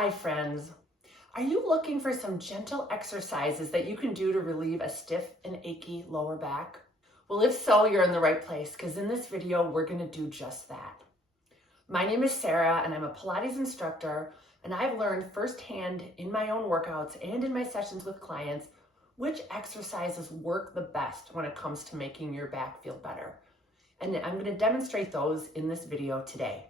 Hi friends. Are you looking for some gentle exercises that you can do to relieve a stiff and achy lower back? Well, if so, you're in the right place because in this video, we're going to do just that. My name is Sarah and I'm a Pilates instructor, and I've learned firsthand in my own workouts and in my sessions with clients which exercises work the best when it comes to making your back feel better. And I'm going to demonstrate those in this video today.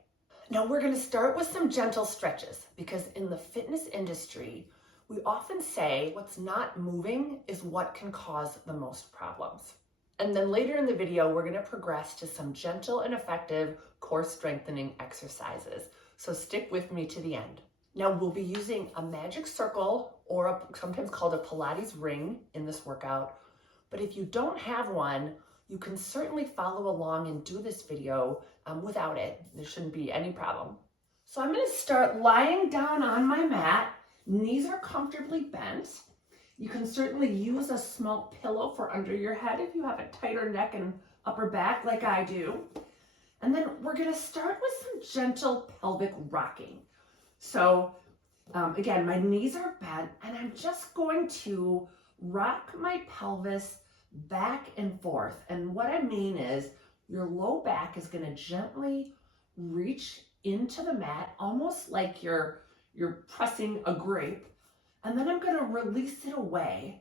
Now we're going to start with some gentle stretches because in the fitness industry, we often say what's not moving is what can cause the most problems. And then later in the video, we're going to progress to some gentle and effective core strengthening exercises. So stick with me to the end. Now we'll be using a magic circle or sometimes called a Pilates ring in this workout. But if you don't have one, you can certainly follow along and do this video without it. There shouldn't be any problem. So I'm going to start lying down on my mat. Knees are comfortably bent. You can certainly use a small pillow for under your head if you have a tighter neck and upper back like I do. And then we're going to start with some gentle pelvic rocking. So again, my knees are bent and I'm just going to rock my pelvis back and forth. And what I mean is your low back is going to gently reach into the mat, almost like you're pressing a grape. And then I'm going to release it away.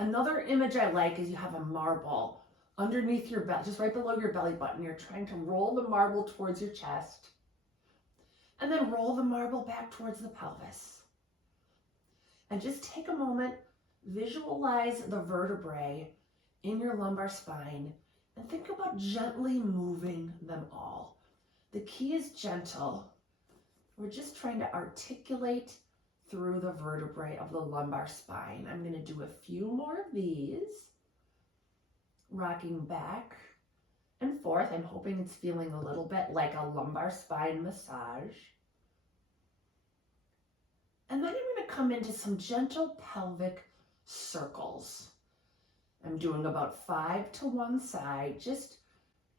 Another image I like is you have a marble underneath your belly, just right below your belly button. You're trying to roll the marble towards your chest and then roll the marble back towards the pelvis. And just take a moment, visualize the vertebrae in your lumbar spine and think about gently moving them all. The key is gentle. We're just trying to articulate through the vertebrae of the lumbar spine. I'm going to do a few more of these, rocking back and forth. I'm hoping it's feeling a little bit like a lumbar spine massage. And then I'm going to come into some gentle pelvic circles. I'm doing about 5 to one side, just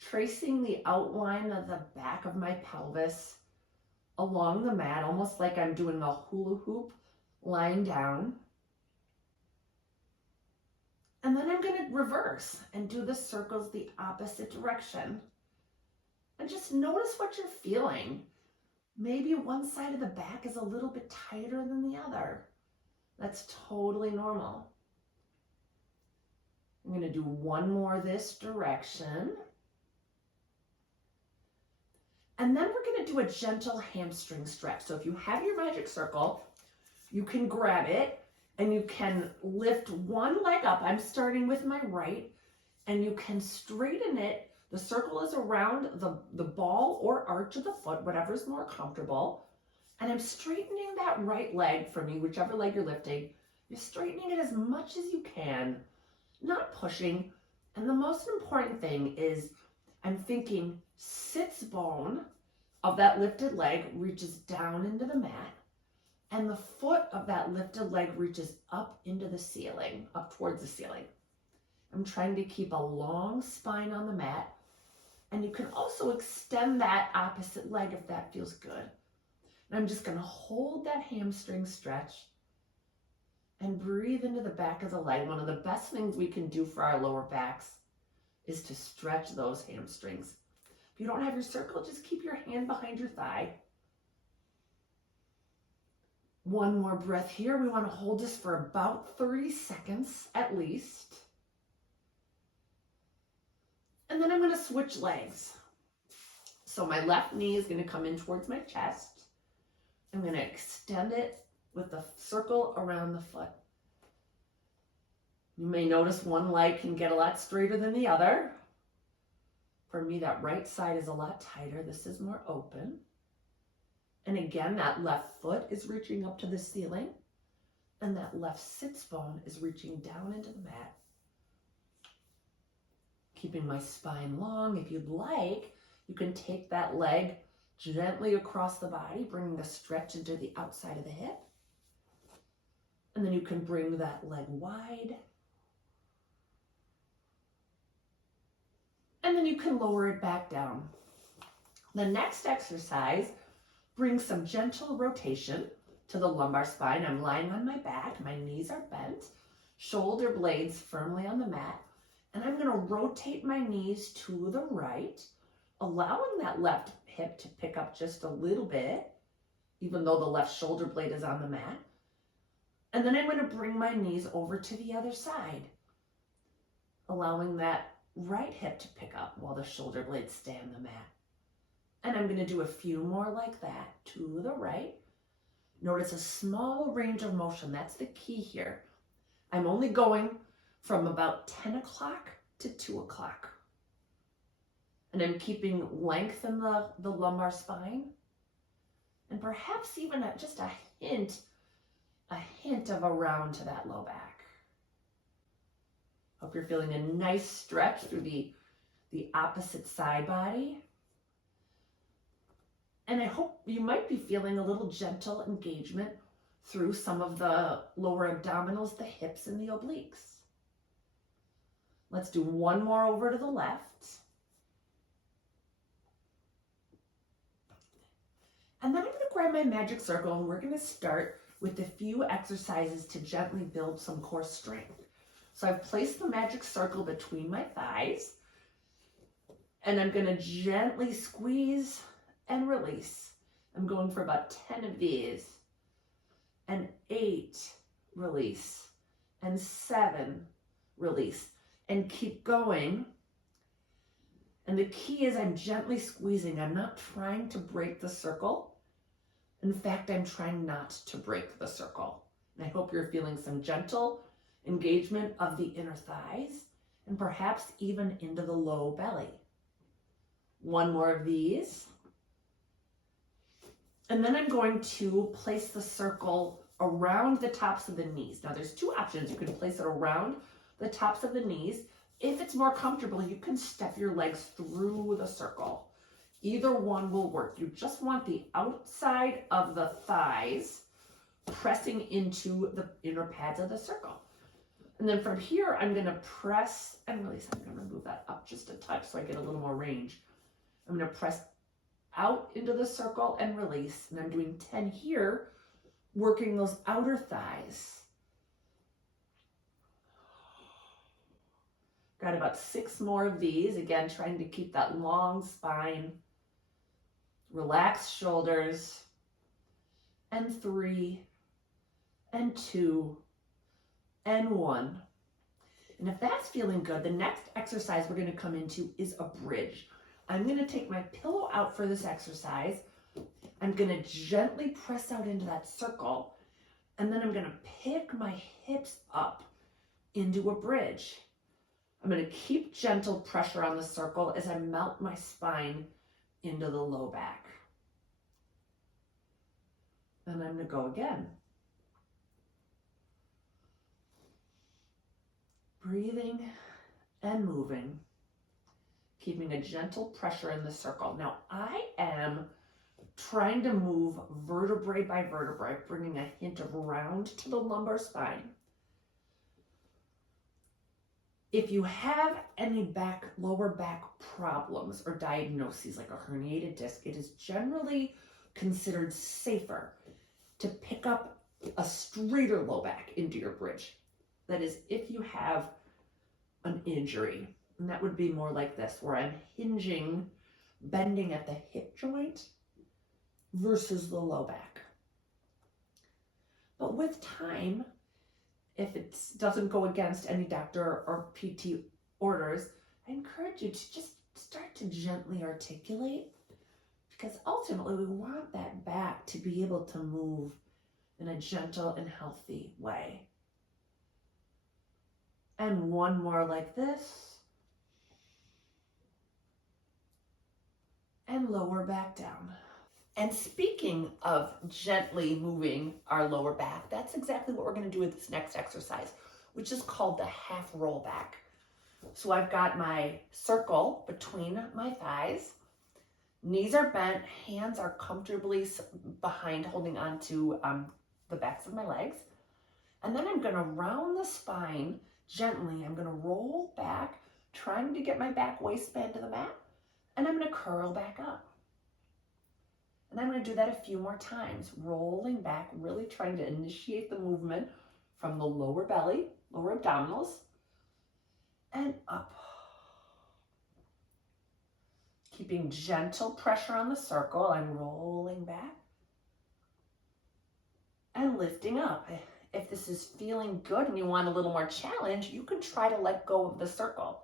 tracing the outline of the back of my pelvis along the mat, almost like I'm doing a hula hoop lying down. And then I'm going to reverse and do the circles the opposite direction. And just notice what you're feeling. Maybe one side of the back is a little bit tighter than the other. That's totally normal. I'm going to do one more this direction. And then we're going to do a gentle hamstring stretch. So if you have your magic circle, you can grab it and you can lift one leg up. I'm starting with my right, and you can straighten it. The circle is around the ball or arch of the foot, whatever's more comfortable. And I'm straightening that right leg for me, whichever leg you're lifting. You're straightening it as much as you can, not pushing. And the most important thing is I'm thinking sits bone of that lifted leg reaches down into the mat, and the foot of that lifted leg reaches up into the ceiling, up towards the ceiling. I'm trying to keep a long spine on the mat, and you can also extend that opposite leg if that feels good. And I'm just going to hold that hamstring stretch and breathe into the back of the leg. One of the best things we can do for our lower backs is to stretch those hamstrings. If you don't have your circle, just keep your hand behind your thigh. One more breath here. We want to hold this for about 30 seconds at least. And then I'm going to switch legs. So my left knee is going to come in towards my chest. I'm going to extend it with the circle around the foot. You may notice one leg can get a lot straighter than the other. For me, that right side is a lot tighter. This is more open. And again, that left foot is reaching up to the ceiling, and that left sits bone is reaching down into the mat. Keeping my spine long. If you'd like, you can take that leg gently across the body, bringing the stretch into the outside of the hip. And then you can bring that leg wide. And then you can lower it back down. The next exercise brings some gentle rotation. to the lumbar spine. I'm lying on my back, my knees are bent, shoulder blades firmly on the mat, and I'm going to rotate my knees to the right, allowing that left hip to pick up just a little bit, even though the left shoulder blade is on the mat. And then I'm going to bring my knees over to the other side, allowing that right hip to pick up while the shoulder blades stay on the mat. And I'm going to do a few more like that to the right. Notice a small range of motion. That's the key here. I'm only going from about 10 o'clock to 2 o'clock. And I'm keeping length in the lumbar spine. And perhaps even just a hint of a round to that low back. Hope you're feeling a nice stretch through the opposite side body. And I hope you might be feeling a little gentle engagement through some of the lower abdominals, the hips, and the obliques. Let's do one more over to the left. And then I'm going to grab my magic circle and we're going to start with a few exercises to gently build some core strength. So I've placed the magic circle between my thighs and I'm going to gently squeeze and release. I'm going for about 10 of these, and 8, release, and 7, release, and keep going. And the key is I'm gently squeezing. I'm not trying to break the circle. In fact, I'm trying not to break the circle. And I hope you're feeling some gentle engagement of the inner thighs and perhaps even into the low belly. One more of these. And then I'm going to place the circle around the tops of the knees. Now there's two options. You can place it around the tops of the knees. If it's more comfortable, you can step your legs through the circle. Either one will work. You just want the outside of the thighs pressing into the inner pads of the circle. And then from here, I'm going to press and release. I'm going to move that up just a touch so I get a little more range. I'm going to press out into the circle and release. And I'm doing 10 here, working those outer thighs. Got about 6 more of these. Again, trying to keep that long spine. Relax shoulders. And 3, and 2, and 1. And if that's feeling good, the next exercise we're going to come into is a bridge. I'm going to take my pillow out for this exercise. I'm going to gently press out into that circle, and then I'm going to pick my hips up into a bridge. I'm going to keep gentle pressure on the circle as I melt my spine into the low back. And I'm going to go again. Breathing and moving, keeping a gentle pressure in the circle. Now I am trying to move vertebrae by vertebrae, bringing a hint of round to the lumbar spine. If you have any lower back problems or diagnoses like a herniated disc, it is generally considered safer to pick up a straighter low back into your bridge. That is, if you have an injury, and that would be more like this, where I'm hinging, bending at the hip joint versus the low back. But with time, if it doesn't go against any doctor or PT orders, I encourage you to just start to gently articulate, because ultimately we want that back to be able to move in a gentle and healthy way. And one more like this. And lower back down. And speaking of gently moving our lower back, that's exactly what we're going to do with this next exercise, which is called the half roll back. So I've got my circle between my thighs. Knees are bent, hands are comfortably behind, holding on to the backs of my legs. And then I'm going to round the spine gently. I'm going to roll back, trying to get my back waistband to the mat, and I'm going to curl back up. And I'm going to do that a few more times, rolling back, really trying to initiate the movement from the lower belly, lower abdominals, and up. Keeping gentle pressure on the circle. I'm rolling back and lifting up. If this is feeling good and you want a little more challenge, you can try to let go of the circle.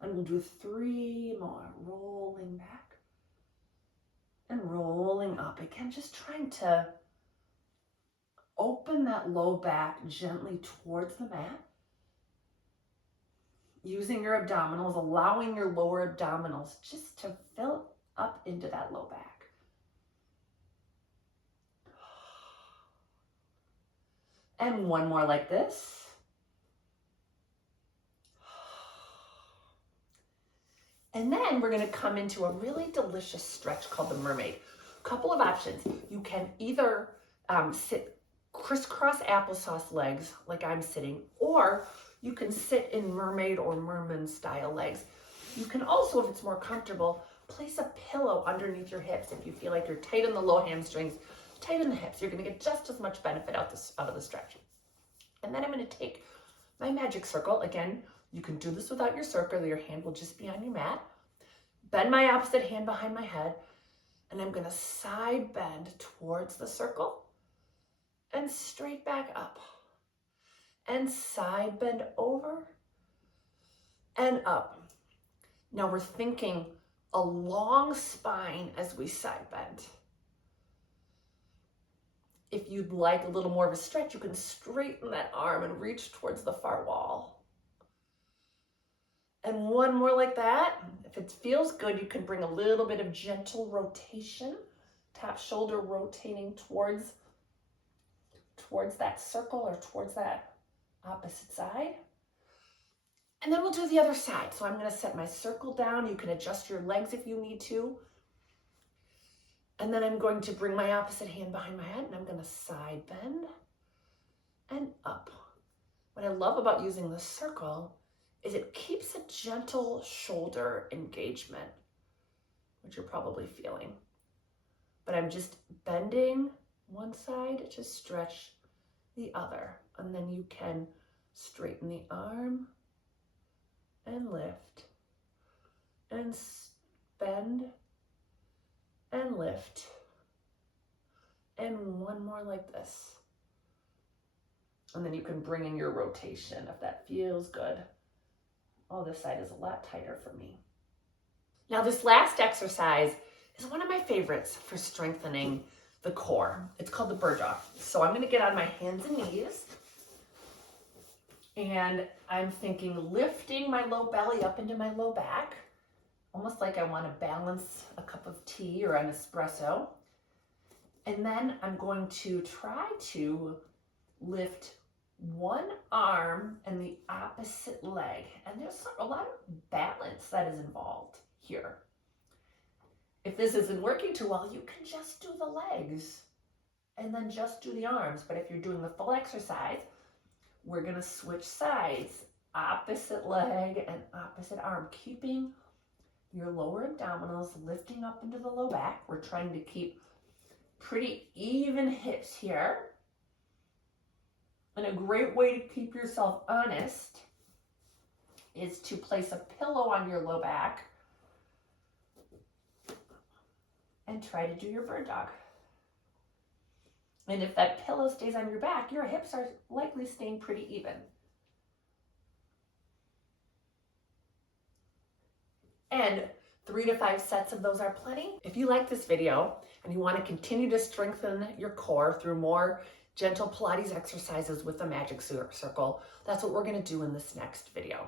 And we'll do 3 more, rolling back and rolling up. Again, just trying to open that low back gently towards the mat. Using your abdominals, allowing your lower abdominals just to fill up into that low back. And one more like this. And then we're going to come into a really delicious stretch called the Mermaid. A couple of options. You can either sit crisscross applesauce legs like I'm sitting, or you can sit in Mermaid or Merman style legs. You can also, if it's more comfortable, place a pillow underneath your hips. If you feel like you're tight in the low hamstrings, tight in the hips, you're going to get just as much benefit out of the stretch. And then I'm going to take my magic circle. Again, you can do this without your circle. Your hand will just be on your mat. Bend my opposite hand behind my head, and I'm going to side bend towards the circle and straight back up. And side bend over and up. Now we're thinking a long spine as we side bend. If you'd like a little more of a stretch, you can straighten that arm and reach towards the far wall. And one more like that. If it feels good, you can bring a little bit of gentle rotation, top shoulder rotating towards that circle or towards that opposite side. And then we'll do the other side. So I'm going to set my circle down. You can adjust your legs if you need to. And then I'm going to bring my opposite hand behind my head, and I'm going to side bend and up. What I love about using the circle is it keeps a gentle shoulder engagement, which you're probably feeling. But I'm just bending one side to stretch the other. And then you can straighten the arm and lift and bend and lift. And one more like this. And then you can bring in your rotation if that feels good. Oh, this side is a lot tighter for me. Now this last exercise is one of my favorites for strengthening the core. It's called the bird dog. So I'm going to get on my hands and knees. And I'm thinking lifting my low belly up into my low back. Almost like I want to balance a cup of tea or an espresso. And then I'm going to try to lift one arm and the opposite leg. And there's a lot of balance that is involved here. If this isn't working too well, you can just do the legs and then just do the arms. But if you're doing the full exercise, we're going to switch sides, opposite leg and opposite arm, keeping your lower abdominals lifting up into the low back. We're trying to keep pretty even hips here. And a great way to keep yourself honest is to place a pillow on your low back and try to do your bird dog. And if that pillow stays on your back, your hips are likely staying pretty even. And 3 to 5 sets of those are plenty. If you like this video and you want to continue to strengthen your core through more gentle Pilates exercises with the magic circle, that's what we're going to do in this next video.